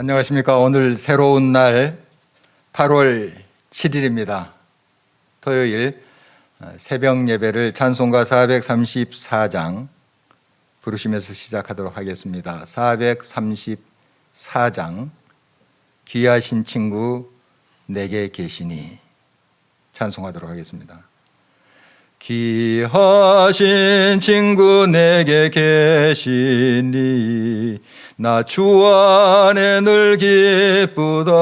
안녕하십니까. 오늘 새로운 날 8월 7일입니다. 토요일 새벽 예배를 찬송가 434장 부르시면서 시작하도록 하겠습니다. 434장 귀하신 친구 내게 계시니 찬송하도록 하겠습니다. 귀하신 친구 내게 계시니 나 주 안에 늘 기쁘다.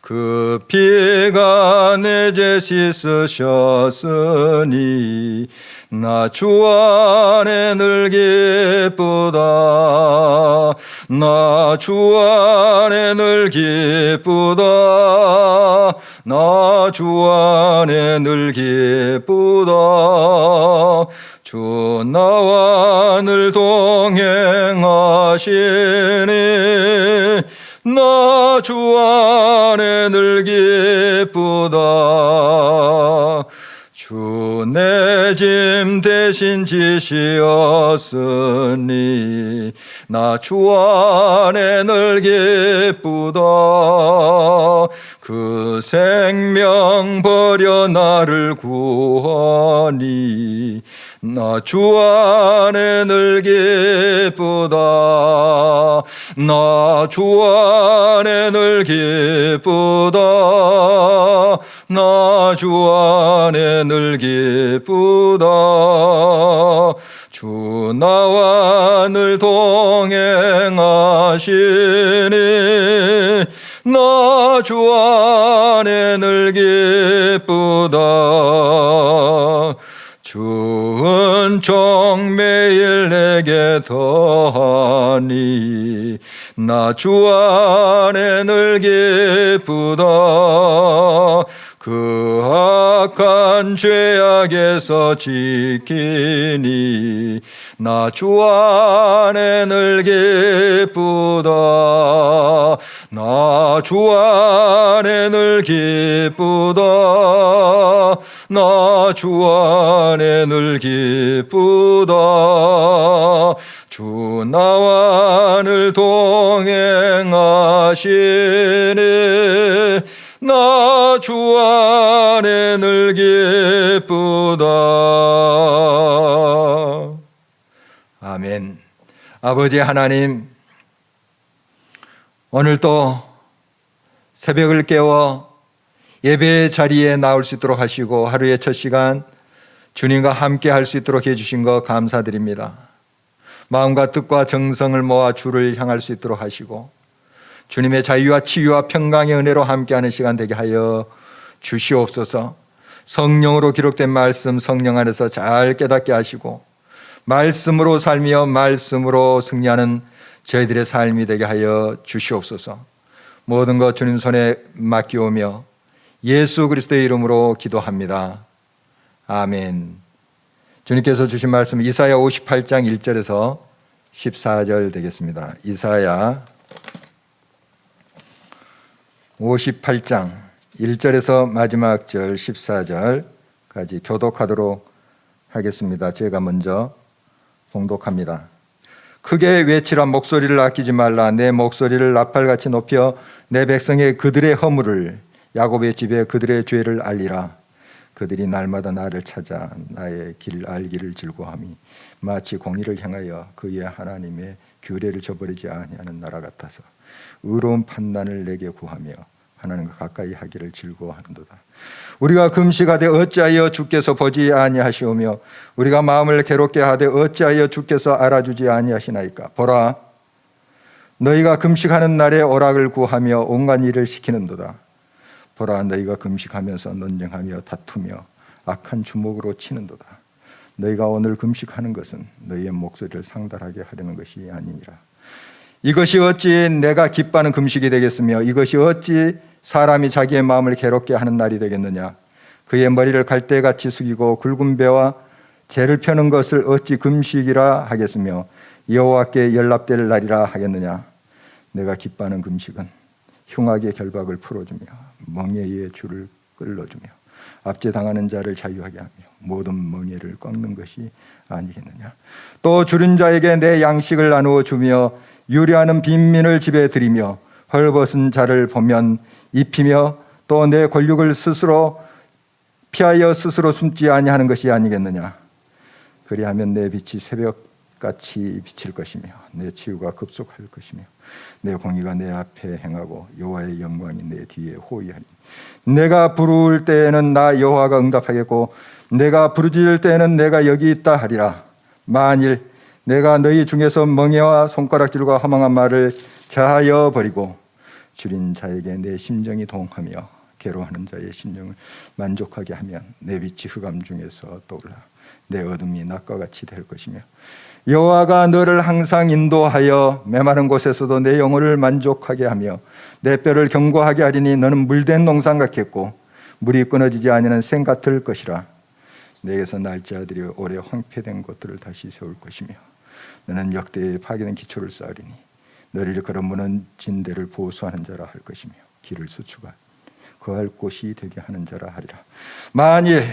그 피가 내 죄 씻으셨으니 나 주 안에 늘 기쁘다. 나 주 안에 늘 기쁘다. 나 주 안에 늘 기쁘다. 주 나와 늘 동행하시니 나 주 안에 늘 기쁘다. 주 내 짐 대신 지시었으니 나 주 안에 늘 기쁘다. 그 생명 버려 나를 구하니 나 주 안에 늘 기쁘다. 나 주 안에 늘 기쁘다. 나 주 안에 늘 기쁘다. 주 나와 늘 동행하시니 나 주 안에 늘 기쁘다. 주 은총 매일 내게 더하니 나 주 안에 늘 기쁘다. 그 악한 죄악에서 지키니 나 주 안에 늘 기쁘다. 나 주 안에 늘 기쁘다. 나 주 안에 늘 기쁘다. 주 나와 늘 동행하시니 나 주 안에 늘 기쁘다. 아멘. 아버지 하나님, 오늘도 새벽을 깨워 예배의 자리에 나올 수 있도록 하시고 하루의 첫 시간 주님과 함께 할 수 있도록 해주신 것 감사드립니다. 마음과 뜻과 정성을 모아 주를 향할 수 있도록 하시고 주님의 자유와 치유와 평강의 은혜로 함께하는 시간 되게 하여 주시옵소서. 성령으로 기록된 말씀 성령 안에서 잘 깨닫게 하시고 말씀으로 살며 말씀으로 승리하는 저희들의 삶이 되게 하여 주시옵소서. 모든 것 주님 손에 맡기오며 예수 그리스도의 이름으로 기도합니다. 아멘. 주님께서 주신 말씀 이사야 58장 1절에서 14절 되겠습니다. 이사야 58장 1절에서 마지막 절 14절까지 교독하도록 하겠습니다. 제가 먼저 봉독합니다. 크게 외치라. 목소리를 아끼지 말라. 내 목소리를 나팔같이 높여 내 백성의 그들의 허물을 야곱의 집에 그들의 죄를 알리라. 그들이 날마다 나를 찾아 나의 길 알기를 즐거워함이 마치 공의를 향하여 그의 하나님의 규례를 저버리지 아니하는 나라 같아서 의로운 판단을 내게 구하며 하나님과 가까이 하기를 즐거워하는도다. 우리가 금식하되 어찌하여 주께서 보지 아니하시오며 우리가 마음을 괴롭게 하되 어찌하여 주께서 알아주지 아니하시나이까. 보라, 너희가 금식하는 날에 오락을 구하며 온갖 일을 시키는도다. 보라, 너희가 금식하면서 논쟁하며 다투며 악한 주먹으로 치는도다. 너희가 오늘 금식하는 것은 너희의 목소리를 상달하게 하려는 것이 아니니라. 이것이 어찌 내가 기뻐하는 금식이 되겠으며 이것이 어찌 사람이 자기의 마음을 괴롭게 하는 날이 되겠느냐. 그의 머리를 갈대같이 숙이고 굵은 배와 재를 펴는 것을 어찌 금식이라 하겠으며 여호와께 연락될 날이라 하겠느냐. 내가 기뻐하는 금식은 흉악의 결박을 풀어주며 멍에의 줄을 끌어주며 압제당하는 자를 자유하게 하며 모든 멍에를 꺾는 것이 아니겠느냐. 또 줄인 자에게 내 양식을 나누어 주며 유리하는 빈민을 집에 들이며 헐벗은 자를 보면 입히며 또 내 권력을 스스로 피하여 스스로 숨지 아니하는 것이 아니겠느냐. 그리하면 내 빛이 새벽같이 비칠 것이며 내 치유가 급속할 것이며 내 공의가 내 앞에 행하고 여호와의 영광이 내 뒤에 호위하니 내가 부를 때에는 나 여호와가 응답하겠고 내가 부르짖을 때에는 내가 여기 있다 하리라. 만일 내가 너희 중에서 멍에와 손가락질과 허망한 말을 자하여 버리고 줄인 자에게 내 심정이 동하며 괴로워하는 자의 심령을 만족하게 하면 내 빛이 흑암 중에서 떠올라 내 어둠이 낮과 같이 될 것이며 여호와가 너를 항상 인도하여 메마른 곳에서도 내 영혼을 만족하게 하며 내 뼈를 견고하게 하리니 너는 물된 농상 같겠고 물이 끊어지지 아니하는 샘 같을 것이라. 내게서 날짜들이 오래 황폐된 것들을 다시 세울 것이며 너는 역대의 파괴된 기초를 쌓으리니 너를 일컬어 무너진 데를 보수하는 자라 할 것이며 길을 수축하 거할 곳이 되게 하는 자라 하리라. 만일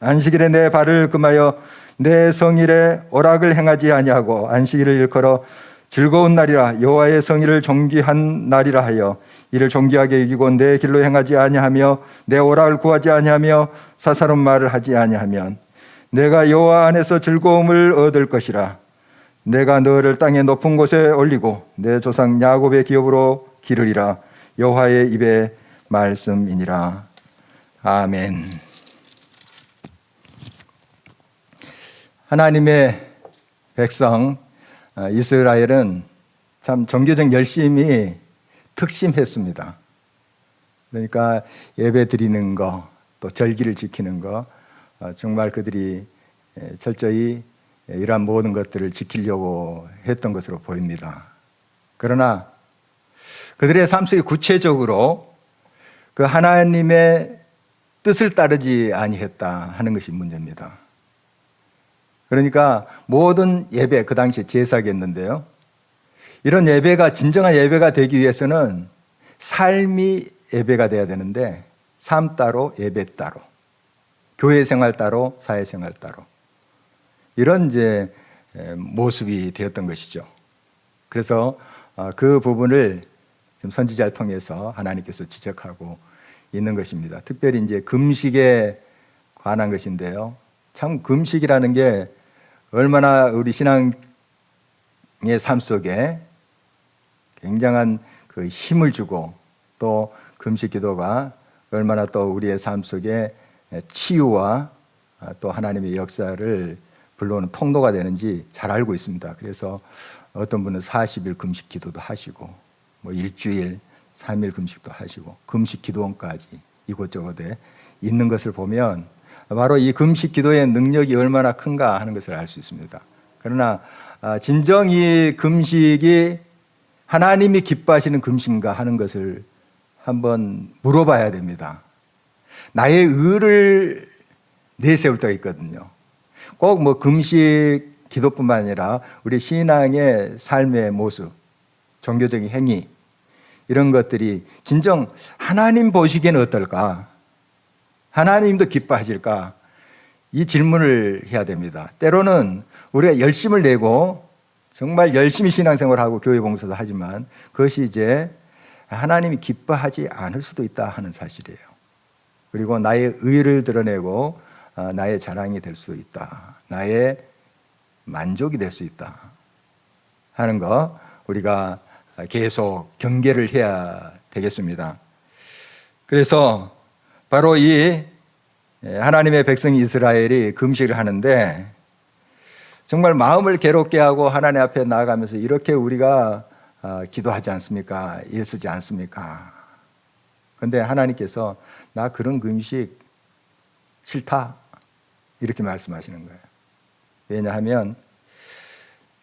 안식일에 내 발을 금하여 내 성일에 오락을 행하지 아니하고 안식일을 일컬어 즐거운 날이라 여호와의 성일을 존귀한 날이라 하여 이를 존귀하게 여기고 내 길로 행하지 아니하며 내 오락을 구하지 아니하며 사사로운 말을 하지 아니하면 내가 여호와 안에서 즐거움을 얻을 것이라. 내가 너를 땅의 높은 곳에 올리고 내 조상 야곱의 기업으로 기르리라. 여호와의 입에 말씀이니라. 아멘. 하나님의 백성 이스라엘은 참 종교적 열심이 특심했습니다. 그러니까 예배 드리는 거, 또 절기를 지키는 거, 정말 그들이 철저히 이러한 모든 것들을 지키려고 했던 것으로 보입니다. 그러나 그들의 삶 속에 구체적으로 그 하나님의 뜻을 따르지 아니했다 하는 것이 문제입니다. 그러니까 모든 예배, 그 당시 제사겠는데요, 이런 예배가 진정한 예배가 되기 위해서는 삶이 예배가 돼야 되는데 삶 따로 예배 따로, 교회 생활 따로 사회 생활 따로, 이런 이제 모습이 되었던 것이죠. 그래서 그 부분을 지금 선지자를 통해서 하나님께서 지적하고 있는 것입니다. 특별히 이제 금식에 관한 것인데요. 참 금식이라는 게 얼마나 우리 신앙의 삶 속에 굉장한 그 힘을 주고 또 금식 기도가 얼마나 또 우리의 삶 속에 치유와 또 하나님의 역사를 불러오는 통로가 되는지 잘 알고 있습니다. 그래서 어떤 분은 40일 금식 기도도 하시고 뭐 일주일, 3일 금식도 하시고 금식 기도원까지 이곳저곳에 있는 것을 보면 바로 이 금식 기도의 능력이 얼마나 큰가 하는 것을 알 수 있습니다. 그러나 진정 이 금식이 하나님이 기뻐하시는 금식인가 하는 것을 한번 물어봐야 됩니다. 나의 의를 내세울 때가 있거든요. 꼭 뭐 금식 기도뿐만 아니라 우리 신앙의 삶의 모습, 종교적인 행위, 이런 것들이 진정 하나님 보시기에는 어떨까? 하나님도 기뻐하실까? 이 질문을 해야 됩니다. 때로는 우리가 열심을 내고 정말 열심히 신앙생활하고 교회 봉사도 하지만 그것이 이제 하나님이 기뻐하지 않을 수도 있다 하는 사실이에요. 그리고 나의 의를 드러내고 나의 자랑이 될 수 있다. 나의 만족이 될 수 있다 하는 거 우리가 계속 경계를 해야 되겠습니다. 그래서 바로 이 하나님의 백성 이스라엘이 금식을 하는데 정말 마음을 괴롭게 하고 하나님 앞에 나아가면서 이렇게 우리가 기도하지 않습니까? 애쓰지 않습니까? 그런데 하나님께서 나 그런 금식 싫다 이렇게 말씀하시는 거예요. 왜냐하면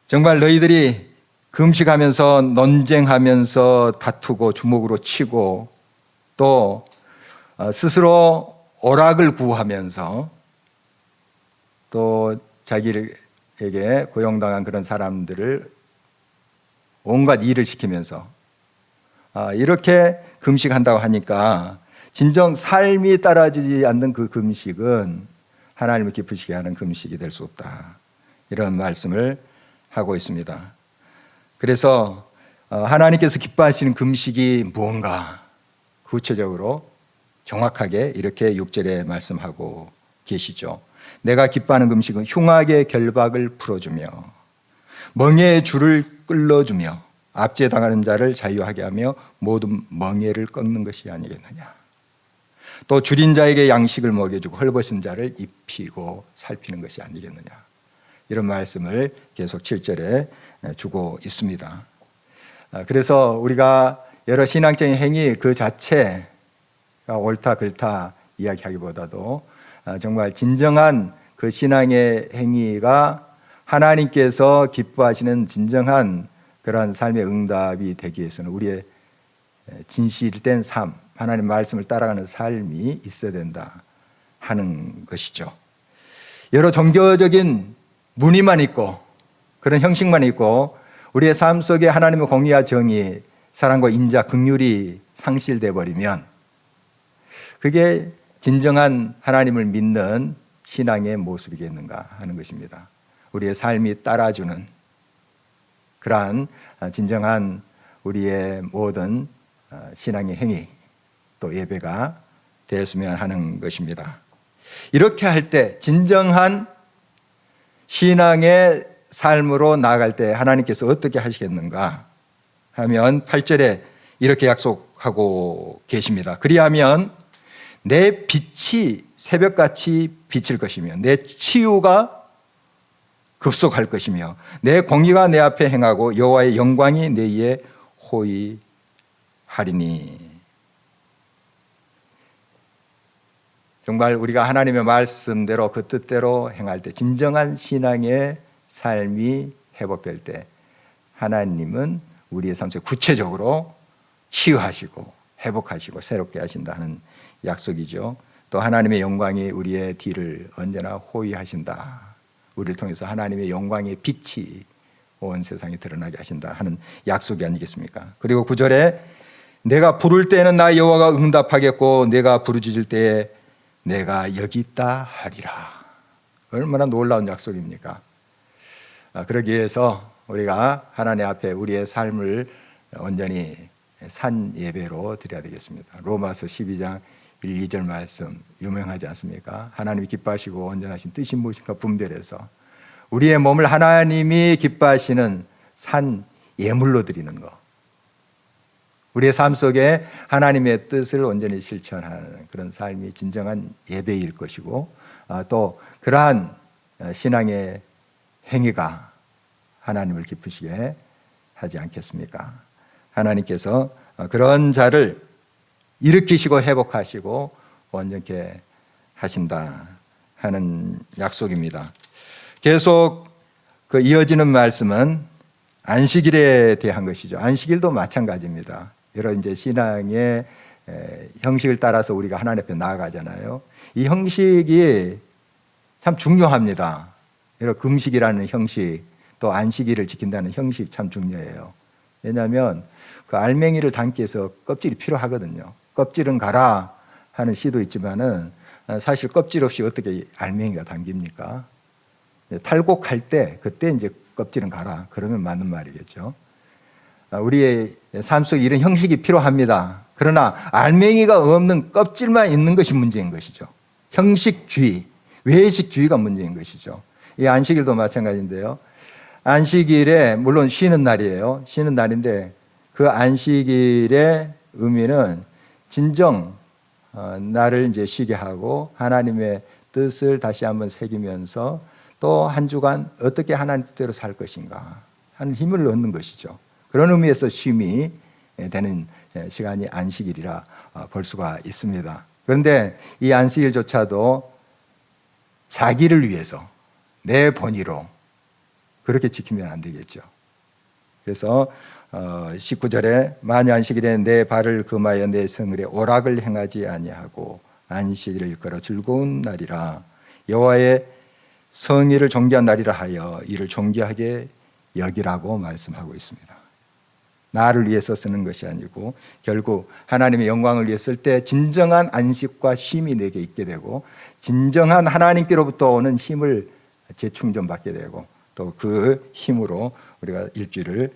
정말 너희들이 금식하면서 논쟁하면서 다투고 주먹으로 치고 또 스스로 오락을 구하면서 또 자기에게 고용당한 그런 사람들을 온갖 일을 시키면서 이렇게 금식한다고 하니까 진정 삶이 따라지지 않는 그 금식은 하나님을 기쁘시게 하는 금식이 될 수 없다. 이런 말씀을 하고 있습니다. 그래서 하나님께서 기뻐하시는 금식이 무언가 구체적으로 정확하게 이렇게 6절에 말씀하고 계시죠. 내가 기뻐하는 금식은 흉악의 결박을 풀어주며 멍에의 줄을 끌어주며 압제당하는 자를 자유하게 하며 모든 멍에를 꺾는 것이 아니겠느냐. 또 줄인 자에게 양식을 먹여주고 헐벗은 자를 입히고 살피는 것이 아니겠느냐. 이런 말씀을 계속 7절에 주고 있습니다. 그래서 우리가 여러 신앙적인 행위 그 자체가 옳다 그렇다 이야기하기보다도 정말 진정한 그 신앙의 행위가 하나님께서 기뻐하시는 진정한 그러한 삶의 응답이 되기 위해서는 우리의 진실된 삶, 하나님 말씀을 따라가는 삶이 있어야 된다 하는 것이죠. 여러 종교적인 무늬만 있고 그런 형식만 있고 우리의 삶 속에 하나님의 공의와 정의, 사랑과 인자, 긍휼이 상실돼 버리면 그게 진정한 하나님을 믿는 신앙의 모습이겠는가 하는 것입니다. 우리의 삶이 따라주는 그러한 진정한 우리의 모든 신앙의 행위 또 예배가 되었으면 하는 것입니다. 이렇게 할 때 진정한 신앙의 삶으로 나아갈 때 하나님께서 어떻게 하시겠는가 하면 8절에 이렇게 약속하고 계십니다. 그리하면 내 빛이 새벽같이 비칠 것이며 내 치유가 급속할 것이며 내 공의가 내 앞에 행하고 여호와의 영광이 내 위에 호위하리니. 정말 우리가 하나님의 말씀대로 그 뜻대로 행할 때 진정한 신앙의 삶이 회복될 때 하나님은 우리의 삶 속에 구체적으로 치유하시고 회복하시고 새롭게 하신다 하는 약속이죠. 또 하나님의 영광이 우리의 뒤를 언제나 호위하신다. 우리를 통해서 하나님의 영광의 빛이 온 세상에 드러나게 하신다 하는 약속이 아니겠습니까? 그리고 9절에 내가 부를 때에는 나 여호와가 응답하겠고 내가 부르짖을 때에 내가 여기 있다 하리라. 얼마나 놀라운 약속입니까? 그러기 위해서 우리가 하나님 앞에 우리의 삶을 온전히 산 예배로 드려야 되겠습니다. 로마서 12장 1, 2절 말씀 유명하지 않습니까? 하나님이 기뻐하시고 온전하신 뜻이 무엇인가 분별해서 우리의 몸을 하나님이 기뻐하시는 산 예물로 드리는 것. 우리의 삶 속에 하나님의 뜻을 온전히 실천하는 그런 삶이 진정한 예배일 것이고 또 그러한 신앙의 행위가 하나님을 기쁘시게 하지 않겠습니까? 하나님께서 그런 자를 일으키시고 회복하시고 온전케 하신다 하는 약속입니다. 계속 그 이어지는 말씀은 안식일에 대한 것이죠. 안식일도 마찬가지입니다. 여러 이제 신앙의 형식을 따라서 우리가 하나님 앞에 나아가잖아요. 이 형식이 참 중요합니다. 여러 금식이라는 형식, 또 안식일을 지킨다는 형식 참 중요해요. 왜냐하면 그 알맹이를 담기 위해서 껍질이 필요하거든요. 껍질은 가라 하는 시도 있지만은 사실 껍질 없이 어떻게 알맹이가 담깁니까? 탈곡할 때 그때 이제 껍질은 가라 그러면 맞는 말이겠죠. 우리의 삶 속에 이런 형식이 필요합니다. 그러나 알맹이가 없는 껍질만 있는 것이 문제인 것이죠. 형식주의, 외식주의가 문제인 것이죠. 이 안식일도 마찬가지인데요. 안식일에 물론 쉬는 날이에요. 쉬는 날인데 그 안식일의 의미는 진정 나를 이제 쉬게 하고 하나님의 뜻을 다시 한번 새기면서 또 한 주간 어떻게 하나님 뜻대로 살 것인가 하는 힘을 얻는 것이죠. 그런 의미에서 쉼이 되는 시간이 안식일이라 볼 수가 있습니다. 그런데 이 안식일조차도 자기를 위해서 내 본의로 그렇게 지키면 안 되겠죠. 그래서 19절에 만일 안식일에 내 발을 금하여 내 성읍에 오락을 행하지 아니하고 안식일을 일컬어 즐거운 날이라 여호와의 성의를 존귀한 날이라 하여 이를 존귀하게 여기라고 말씀하고 있습니다. 나를 위해서 쓰는 것이 아니고 결국 하나님의 영광을 위해 쓸 때 진정한 안식과 쉼이 내게 있게 되고 진정한 하나님께로부터 오는 힘을 재충전받게 되고 또 그 힘으로 우리가 일주일을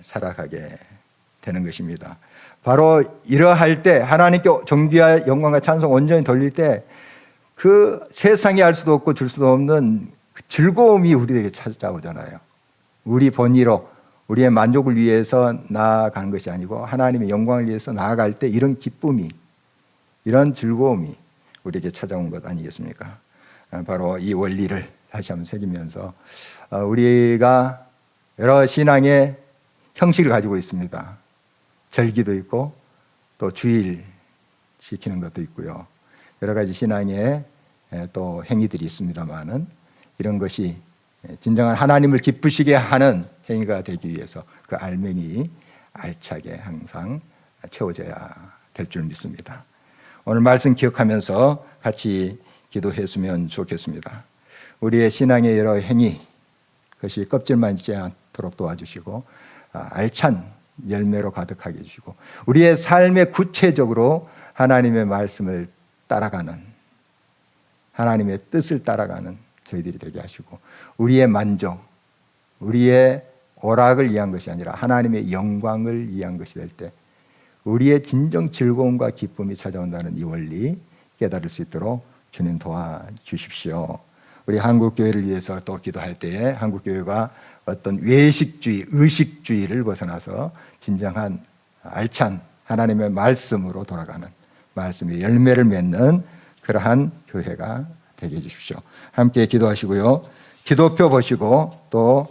살아가게 되는 것입니다. 바로 이러할 때 하나님께 존귀와 영광과 찬송 온전히 돌릴 때 그 세상이 알 수도 없고 줄 수도 없는 그 즐거움이 우리에게 찾아오잖아요. 우리 본의로 우리의 만족을 위해서 나아가는 것이 아니고 하나님의 영광을 위해서 나아갈 때 이런 기쁨이, 이런 즐거움이 우리에게 찾아온 것 아니겠습니까? 바로 이 원리를 다시 한번 새기면서 우리가 여러 신앙의 형식을 가지고 있습니다. 절기도 있고 또 주일 지키는 것도 있고요. 여러 가지 신앙의 또 행위들이 있습니다만은 이런 것이 진정한 하나님을 기쁘시게 하는 행위가 되기 위해서 그 알맹이 알차게 항상 채워져야 될 줄 믿습니다. 오늘 말씀 기억하면서 같이 기도했으면 좋겠습니다. 우리의 신앙의 여러 행위, 그것이 껍질만 있지 않도록 도와주시고 알찬 열매로 가득하게 해주시고 우리의 삶에 구체적으로 하나님의 말씀을 따라가는, 하나님의 뜻을 따라가는 저희들이 되게 하시고 우리의 만족, 우리의 오락을 위한 것이 아니라 하나님의 영광을 위한 것이 될 때 우리의 진정 즐거움과 기쁨이 찾아온다는 이 원리 깨달을 수 있도록 주님 도와주십시오. 우리 한국교회를 위해서 또 기도할 때에 한국교회가 어떤 외식주의, 의식주의를 벗어나서 진정한 알찬 하나님의 말씀으로 돌아가는, 말씀의 열매를 맺는 그러한 교회가 되게 해주십시오. 함께 기도하시고요. 기도표 보시고 또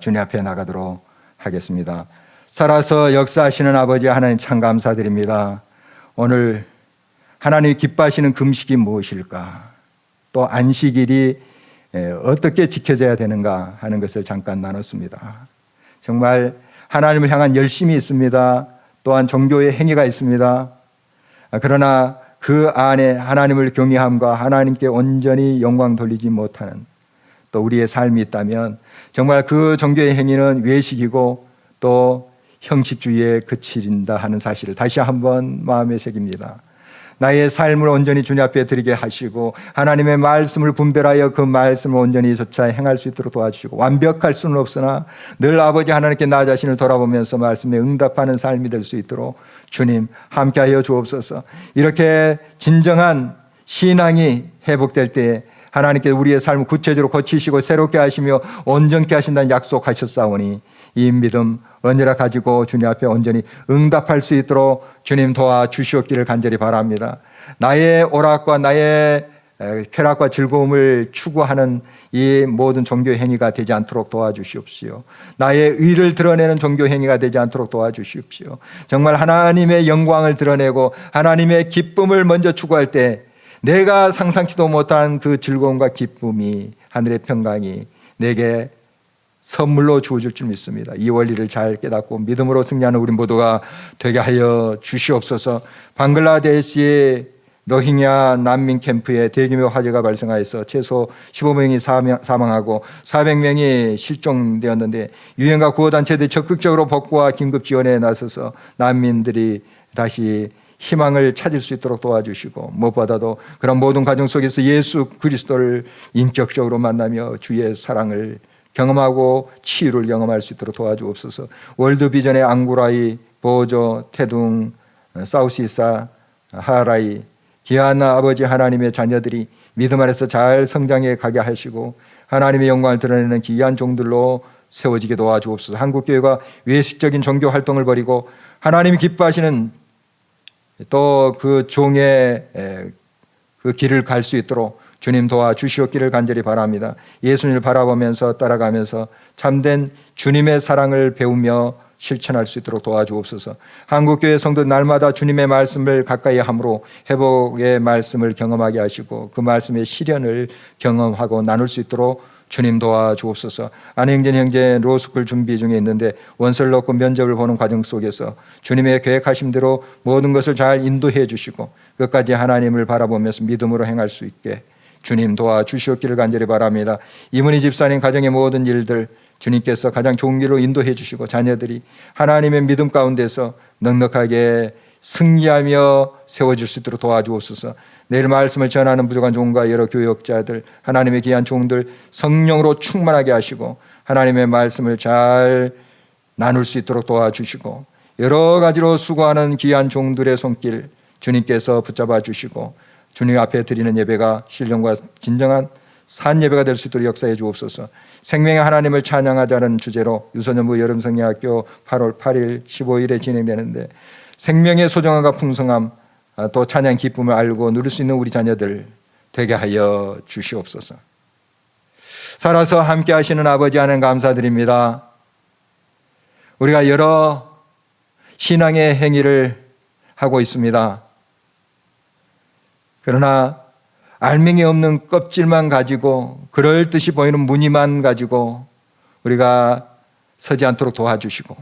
주님 앞에 나가도록 하겠습니다. 살아서 역사하시는 아버지 하나님 참 감사드립니다. 오늘 하나님이 기뻐하시는 금식이 무엇일까? 또 안식일이 어떻게 지켜져야 되는가 하는 것을 잠깐 나눴습니다. 정말 하나님을 향한 열심이 있습니다. 또한 종교의 행위가 있습니다. 그러나 그 안에 하나님을 경외함과 하나님께 온전히 영광 돌리지 못하는 또 우리의 삶이 있다면 정말 그 종교의 행위는 외식이고 또 형식주의에 그친다 하는 사실을 다시 한번 마음에 새깁니다. 나의 삶을 온전히 주님 앞에 드리게 하시고 하나님의 말씀을 분별하여 그 말씀을 온전히 조차 행할 수 있도록 도와주시고 완벽할 수는 없으나 늘 아버지 하나님께 나 자신을 돌아보면서 말씀에 응답하는 삶이 될 수 있도록 주님 함께하여 주옵소서. 이렇게 진정한 신앙이 회복될 때에 하나님께 우리의 삶을 구체적으로 고치시고 새롭게 하시며 온전케 하신다는 약속하셨사오니 이 믿음 언제나 가지고 주님 앞에 온전히 응답할 수 있도록 주님 도와주시옵기를 간절히 바랍니다. 나의 오락과 나의 쾌락과 즐거움을 추구하는 이 모든 종교 행위가 되지 않도록 도와주시옵시오. 나의 의를 드러내는 종교 행위가 되지 않도록 도와주시옵시오. 정말 하나님의 영광을 드러내고 하나님의 기쁨을 먼저 추구할 때 내가 상상치도 못한 그 즐거움과 기쁨이 하늘의 평강이 내게 선물로 주어질 줄 믿습니다. 이 원리를 잘 깨닫고 믿음으로 승리하는 우리 모두가 되게 하여 주시옵소서. 방글라데시의 로힝야 난민 캠프에 대규모 화재가 발생하여서 최소 15명이 사망하고 400명이 실종되었는데 유엔과 구호단체들이 적극적으로 복구와 긴급 지원에 나서서 난민들이 다시 희망을 찾을 수 있도록 도와주시고 무엇보다도 그런 모든 과정 속에서 예수 그리스도를 인격적으로 만나며 주의 사랑을 경험하고 치유를 경험할 수 있도록 도와주옵소서. 월드비전의 앙구라이, 보조, 태둥, 사우시사, 하라이, 귀한 아버지 하나님의 자녀들이 믿음 안에서 잘 성장해 가게 하시고 하나님의 영광을 드러내는 귀한 종들로 세워지게 도와주옵소서. 한국교회가 외식적인 종교 활동을 벌이고 하나님이 기뻐하시는 또 그 종의 그 길을 갈 수 있도록 주님 도와주시옵기를 간절히 바랍니다. 예수님을 바라보면서 따라가면서 참된 주님의 사랑을 배우며 실천할 수 있도록 도와주옵소서. 한국교회 성도 날마다 주님의 말씀을 가까이 함으로 회복의 말씀을 경험하게 하시고 그 말씀의 실현을 경험하고 나눌 수 있도록 주님 도와주옵소서. 안행진 형제 로스쿨 준비 중에 있는데 원서를 넣고 면접을 보는 과정 속에서 주님의 계획하신 대로 모든 것을 잘 인도해 주시고 끝까지 하나님을 바라보면서 믿음으로 행할 수 있게 주님 도와주시옵기를 간절히 바랍니다. 이문희 집사님 가정의 모든 일들 주님께서 가장 좋은 길로 인도해 주시고 자녀들이 하나님의 믿음 가운데서 넉넉하게 승리하며 세워질 수 있도록 도와주옵소서. 내일 말씀을 전하는 부족한 종과 여러 교역자들 하나님의 귀한 종들 성령으로 충만하게 하시고 하나님의 말씀을 잘 나눌 수 있도록 도와주시고 여러 가지로 수고하는 귀한 종들의 손길 주님께서 붙잡아 주시고 주님 앞에 드리는 예배가 신령과 진정한 산 예배가 될 수 있도록 역사해 주옵소서. 생명의 하나님을 찬양하자는 주제로 유소년부 여름성리학교 8월 8일 15일에 진행되는데 생명의 소중함과 풍성함 또 찬양 기쁨을 알고 누릴 수 있는 우리 자녀들 되게 하여 주시옵소서. 살아서 함께 하시는 아버지 하나님 감사드립니다. 우리가 여러 신앙의 행위를 하고 있습니다. 그러나 알맹이 없는 껍질만 가지고 그럴듯이 보이는 무늬만 가지고 우리가 서지 않도록 도와주시고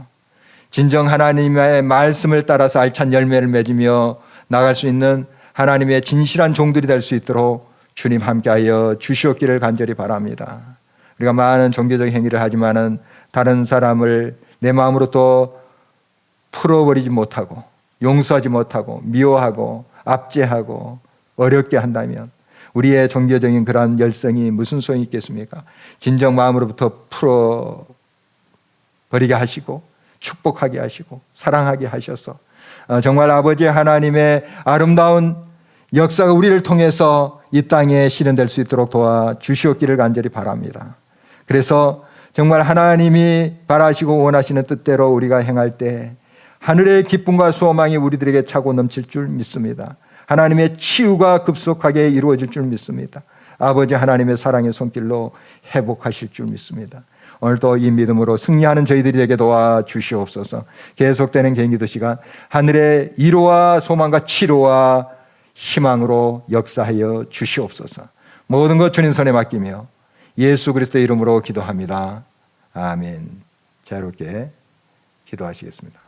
진정 하나님의 말씀을 따라서 알찬 열매를 맺으며 나갈 수 있는 하나님의 진실한 종들이 될 수 있도록 주님 함께하여 주시옵기를 간절히 바랍니다. 우리가 많은 종교적 행위를 하지만은 다른 사람을 내 마음으로 또 풀어버리지 못하고 용서하지 못하고 미워하고 압제하고 어렵게 한다면 우리의 종교적인 그러한 열성이 무슨 소용이 있겠습니까? 진정 마음으로부터 풀어버리게 하시고 축복하게 하시고 사랑하게 하셔서 정말 아버지 하나님의 아름다운 역사가 우리를 통해서 이 땅에 실현될 수 있도록 도와주시옵기를 간절히 바랍니다. 그래서 정말 하나님이 바라시고 원하시는 뜻대로 우리가 행할 때 하늘의 기쁨과 소망이 우리들에게 차고 넘칠 줄 믿습니다. 하나님의 치유가 급속하게 이루어질 줄 믿습니다. 아버지 하나님의 사랑의 손길로 회복하실 줄 믿습니다. 오늘도 이 믿음으로 승리하는 저희들이 되게 도와주시옵소서. 계속되는 개인기도 시간 하늘의 위로와 소망과 치료와 희망으로 역사하여 주시옵소서. 모든 것 주님 손에 맡기며 예수 그리스도의 이름으로 기도합니다. 아멘. 자유롭게 기도하시겠습니다.